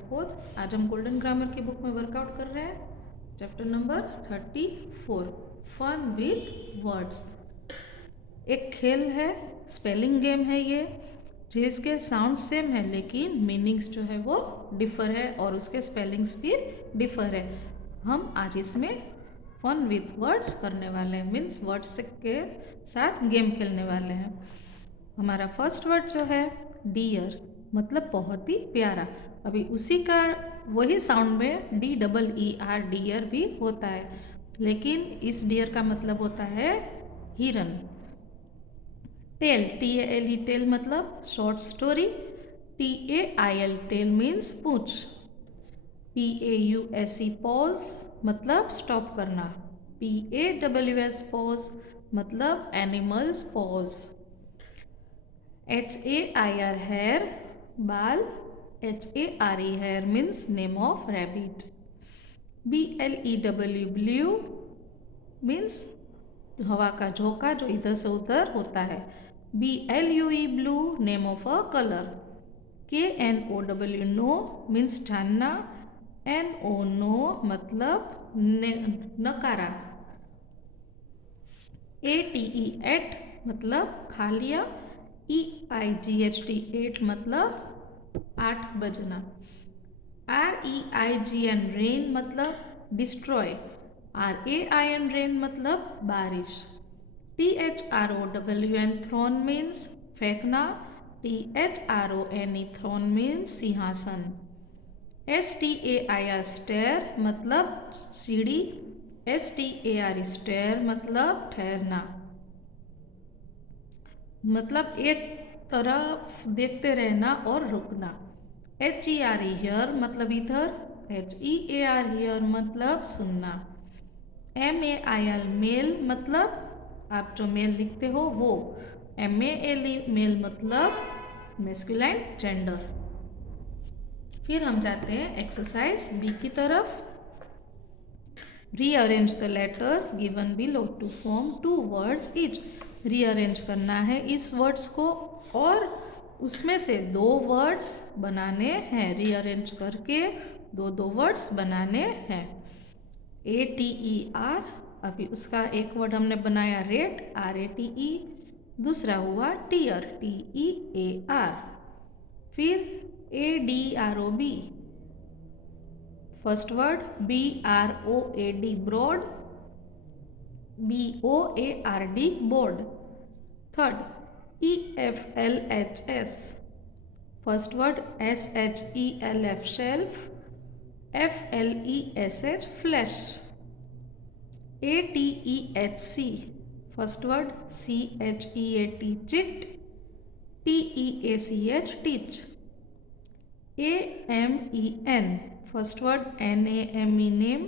4th। आज हम golden grammar की बुक में वर्कआउट कर रहे हैं chapter number 34 fun with words. एक खेल है, स्पेलिंग गेम है ये, जिसके साउंड सेम है लेकिन मीनिंग्स जो है वो डिफर है और उसके स्पेलिंग्स भी डिफर है। हम आज इसमें फन विथ वर्ड्स करने वाले हैं, मीन्स वर्ड्स के साथ गेम खेलने वाले हैं। हमारा फर्स्ट वर्ड जो है डियर, मतलब बहुत ही प्यारा। अभी उसी का वही साउंड में DEER डियर भी होता है, लेकिन इस डियर का मतलब होता है हिरन। टेल, TALE टेल मतलब short story. TAIL tail means पूछ। PAUSE पॉज मतलब स्टॉप करना। PAWS पॉज मतलब एनिमल्स पॉज। HAIR हेयर बाल। HARE hare means name of rabbit. BLEW blew means हवा का झोंका जो इधर से उधर होता है। BLUE blue name of a colour. KNOW know means जानना। NO नो मतलब नकारा। ATE एट मतलब खा लिया। EIGHT 8 मतलब 8 बजना। REIGN रेन मतलब डिस्ट्रॉय। RAIN रेन मतलब बारिश। THROWN थ्रोन मीन्स फेंकना। THRONE थ्रोन मीन्स सिंहासन। STAIR स्टेयर मतलब सीढ़ी। STAR स्टेयर मतलब ठहरना, मतलब एक तरफ देखते रहना और रुकना। HERE हियर मतलब इधर। HEAR हियर मतलब सुनना। MAIL मेल मतलब आप जो मेल लिखते हो वो। MALE मेल मतलब मेस्कुलाइन जेंडर। फिर हम जाते हैं एक्सरसाइज बी की तरफ। Rearrange the letters given below to form 2 words each. Rearrange करना है इस वर्ड्स को और उसमें से 2 वर्ड्स बनाने हैं। रीअरेंज करके 2 वर्ड्स बनाने हैं। ATER, अभी उसका एक वर्ड हमने बनाया रेट, RATE। दूसरा हुआ टीयर, TEAR। फिर ADROB, first word BROAD broad, BOARD board. Third EFLHS, first word SHELF shelf, FLESH flesh. ATEHC, first word CHEAT cheat, TEACH teach. AMEN, first word NAME name,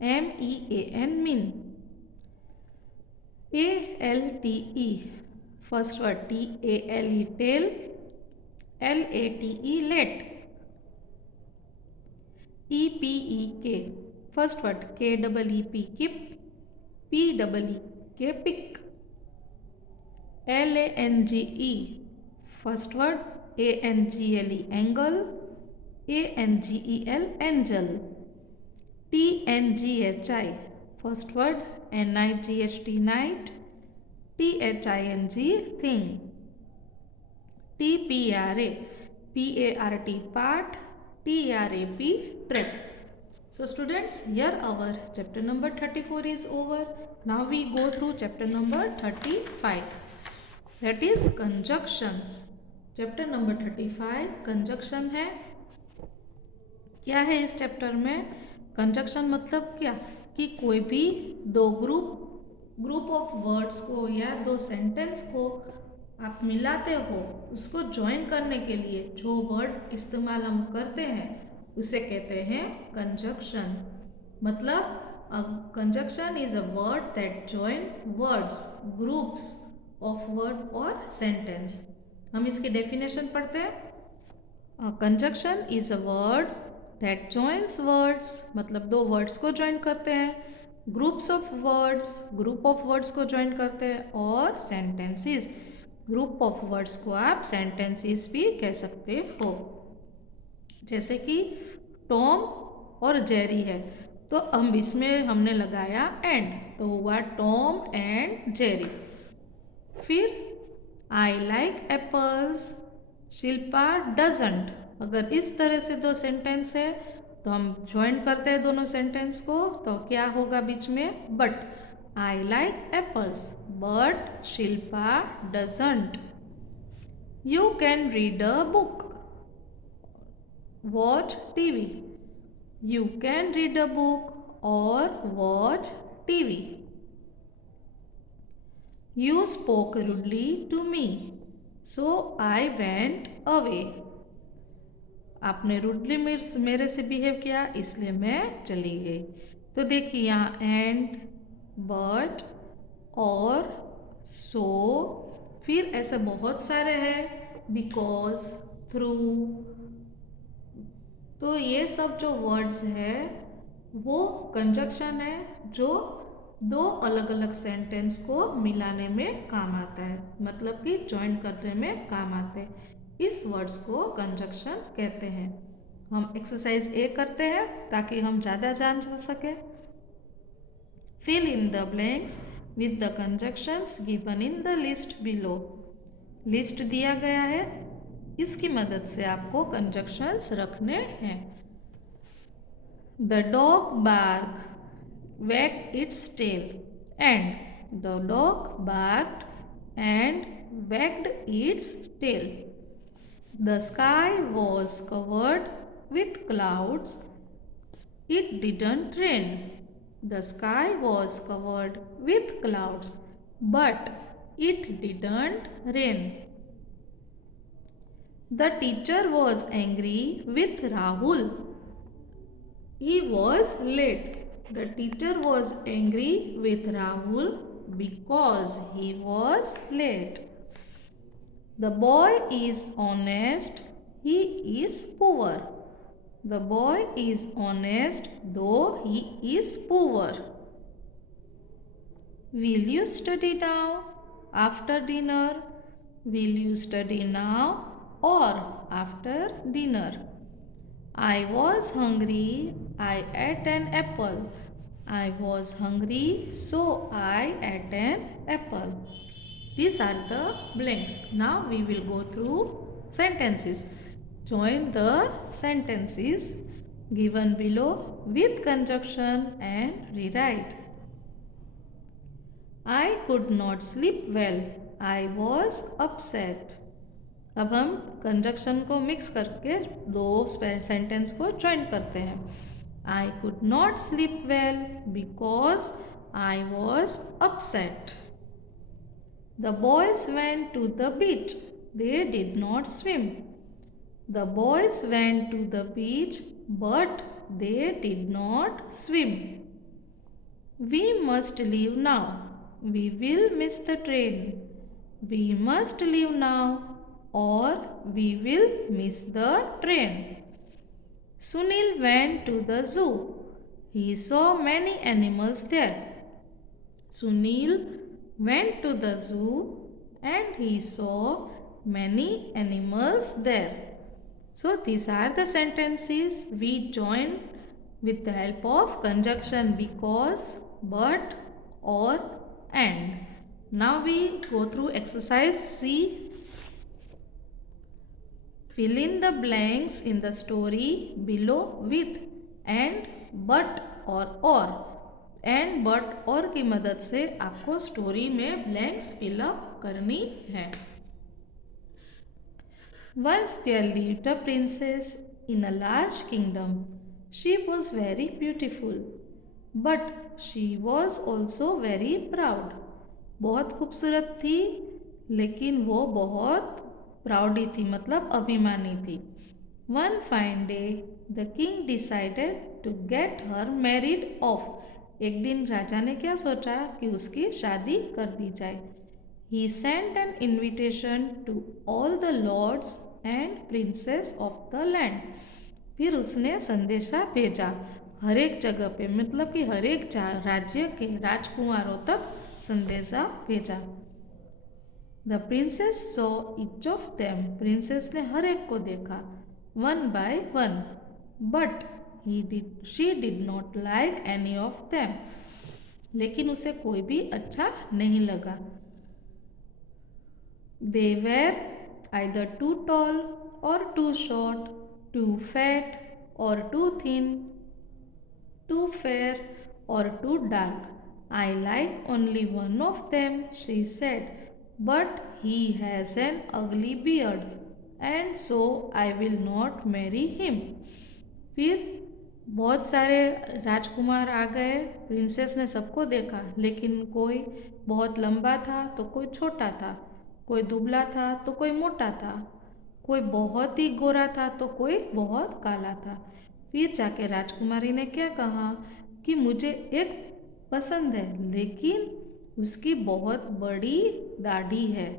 MEAN mean. ALTE, first word TALE tale, LATE late. EPEK, first word KEEP keep, PEEK peek. LANGE, first word ANGLE angle, ANGEL angel. TNGHI, first word NIGHT night, THING thing. TPRA, PART part, TRAP trap. So students, here our chapter number 34 is over. Now we go through chapter number 35, that is conjunctions. Chapter number 35 conjunction है। क्या है इस chapter में? Conjunction मतलब क्या कि कोई भी 2 ग्रुप ऑफ वर्ड्स को या 2 सेंटेंस को आप मिलाते हो, उसको ज्वाइन करने के लिए जो वर्ड इस्तेमाल हम करते हैं उसे कहते हैं कंजक्शन। मतलब conjunction is a word that join words, groups of word और सेंटेंस। हम इसकी डेफिनेशन पढ़ते हैं। Conjunction is a word that joins words, मतलब 2 वर्ड्स को ज्वाइन करते हैं। Groups of words, group of words को ज्वाइन करते हैं। और जैसे कि टॉम और जेरी है, तो हम इसमें हमने लगाया एंड, तो हुआ टॉम एंड जेरी। फिर I like apples, Shilpa doesn't. अगर इस तरह से दो सेंटेंस है तो हम ज्वाइन करते हैं दोनों सेंटेंस को, तो क्या होगा बीच में, but. I like apples but Shilpa doesn't. You can read a book, watch TV. You can read a book or watch TV. You spoke rudely to me, so I went away. आपने rudely मेरे से behave किया इसलिए मैं चली गई। तो देखिए यहाँ एंड, बट, और, सो, फिर ऐसे बहुत सारे हैं, बिकॉज, थ्रू। तो ये सब जो वर्ड्स है वो कंजक्शन है जो दो अलग अलग सेंटेंस को मिलाने में काम आता है, मतलब कि ज्वाइन करने में काम आते हैं। इस वर्ड्स को कंजक्शन कहते हैं। हम एक्सरसाइज ए करते हैं ताकि हम ज़्यादा जान सके। Fill in the blanks with the conjunctions given in the list below. List दिया गया है, इसकी मदद से आपको कंजक्शंस रखने हैं। The dog bark wagged its tail, and the dog barked and wagged its tail. The sky was covered with clouds. It didn't rain. The sky was covered with clouds, but it didn't rain. The teacher was angry with Rahul. He was late. The teacher was angry with Rahul because he was late. The boy is honest, he is poor. The boy is honest though he is poor. Will you study now? After dinner? Will you study now or after dinner? I was hungry, I ate an apple. I was hungry, so I ate an apple. These are the blanks. Now we will go through sentences. Join the sentences given below with conjunction and rewrite. I could not sleep well. I was upset. अब हम conjunction को mix करके दो sentence को join करते हैं। I could not sleep well because I was upset. The boys went to the beach. They did not swim. The boys went to the beach but they did not swim. We must leave now. We will miss the train. We must leave now or we will miss the train. Sunil went to the zoo. He saw many animals there. Sunil went to the zoo and he saw many animals there. So these are the sentences we join with the help of conjunction because, but, or, and. Now we go through exercise C. Fill in the blanks in the story below with and, but और and but और की मदद से आपको story में blanks fill up करनी है। Once there lived a princess in a large kingdom. She was very beautiful, but she was also very proud. बहुत खूबसूरत थी लेकिन वो बहुत प्राउडी थी, मतलब अभिमानी थी। One fine day, the king decided to get her married off. एक दिन राजा ने क्या सोचा कि उसकी शादी कर दी जाए। He sent an invitation to all the lords and princes of the land. फिर उसने संदेशा भेजा हर एक जगह पे, मतलब कि हर एक राज्य के राजकुमारों तक संदेशा भेजा। The princess saw each of them. Princess ने हर एक को देखा। one by one. But she did not like any of them. लेकिन उसे कोई भी अच्छा नहीं लगा. They were either too tall or too short, too fat or too thin, too fair or too dark. I like only one of them, she said, but he has an ugly beard, and so I will not marry him. फिर बहुत सारे राजकुमार आ गए. Princess ने सबको देखा, लेकिन कोई बहुत लंबा था तो कोई छोटा था, कोई दुबला था तो कोई मोटा था, कोई बहुत ही गोरा था तो कोई बहुत काला था. फिर जाके राजकुमारी ने क्या कहा कि मुझे एक पसंद है, लेकिन उसकी बहुत बड़ी दाढ़ी है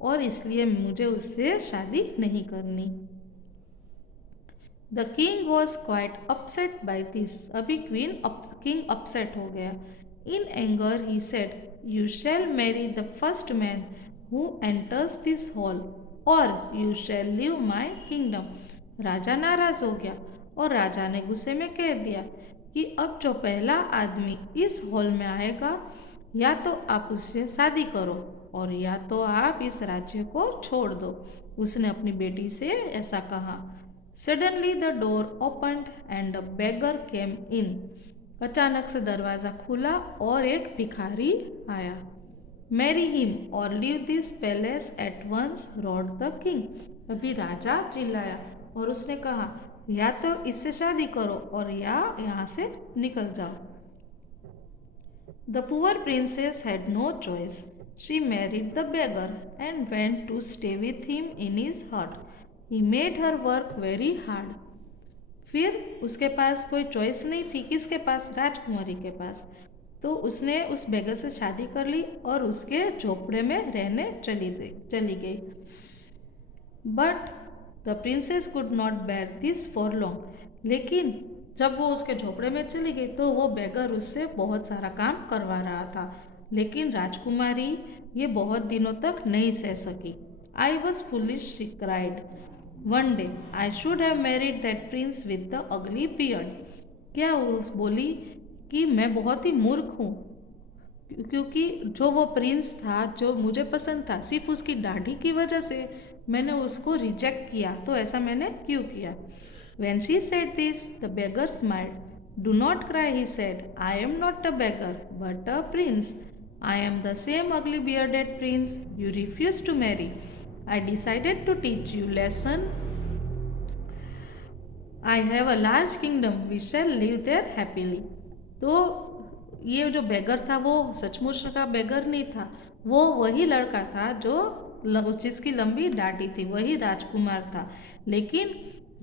और इसलिए मुझे उससे शादी नहीं करनी. The king was quite upset by this. अभी king upset हो गया. In anger he said, "You shall marry the first man who enters this hall, or you shall leave my kingdom." राजा नाराज हो गया और राजा ने गुस्से में कह दिया कि अब जो पहला आदमी इस हॉल में आएगा, या तो आप उससे शादी करो और या तो आप इस राज्य को छोड़ दो. उसने अपनी बेटी से ऐसा कहा. Suddenly the door opened and a beggar came in. अचानक से दरवाज़ा खुला और एक भिखारी आया. Marry him or leave this palace at once, roared the king. अभी राजा चिल्लाया और उसने कहा, या तो इससे शादी करो और या यहाँ से निकल जाओ. The poor princess had no choice. She married the beggar and went to stay with him in his hut. He made her work very hard. फिर उसके पास कोई चॉइस नहीं थी. किसके पास? राजकुमारी के पास. तो उसने उस बेगर से शादी कर ली और उसके झोपड़े में रहने चली गई. But the princess could not bear this for long. लेकिन जब वो उसके झोपड़े में चली गई तो वो बेगर उससे बहुत सारा काम करवा रहा था. लेकिन राजकुमारी ये बहुत दिनों तक नहीं सह सकी. I was foolish, she cried. One day I should have married that prince with the ugly beard. क्या उस बोली कि मैं बहुत ही मूर्ख हूँ, क्योंकि जो वो प्रिंस था जो मुझे पसंद था, सिर्फ उसकी दाढ़ी की वजह से मैंने उसको रिजेक्ट किया. तो ऐसा मैंने क्यों किया? When she said this, the beggar smiled. Do not cry, he said. I am not a beggar, but a prince. I am the same ugly bearded prince you refused to marry. I decided to teach you lesson. I have a large kingdom. We shall live there happily. तो ये जो बेगर था वो सचमुच का बेगर नहीं था. वो वही लड़का था जो जिसकी लंबी दाढ़ी थी, वही राजकुमार था. लेकिन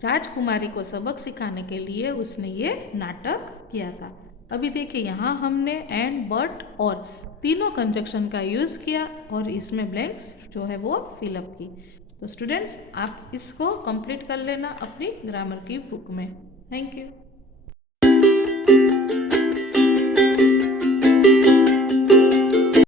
राजकुमारी को सबक सिखाने के लिए उसने ये नाटक किया था. अभी देखिए यहाँ हमने एंड, बट और तीनों कंजक्शन का यूज़ किया और इसमें ब्लैंक्स जो है वो फिलअप की. तो स्टूडेंट्स आप इसको कंप्लीट कर लेना अपनी ग्रामर की बुक में. Thank you.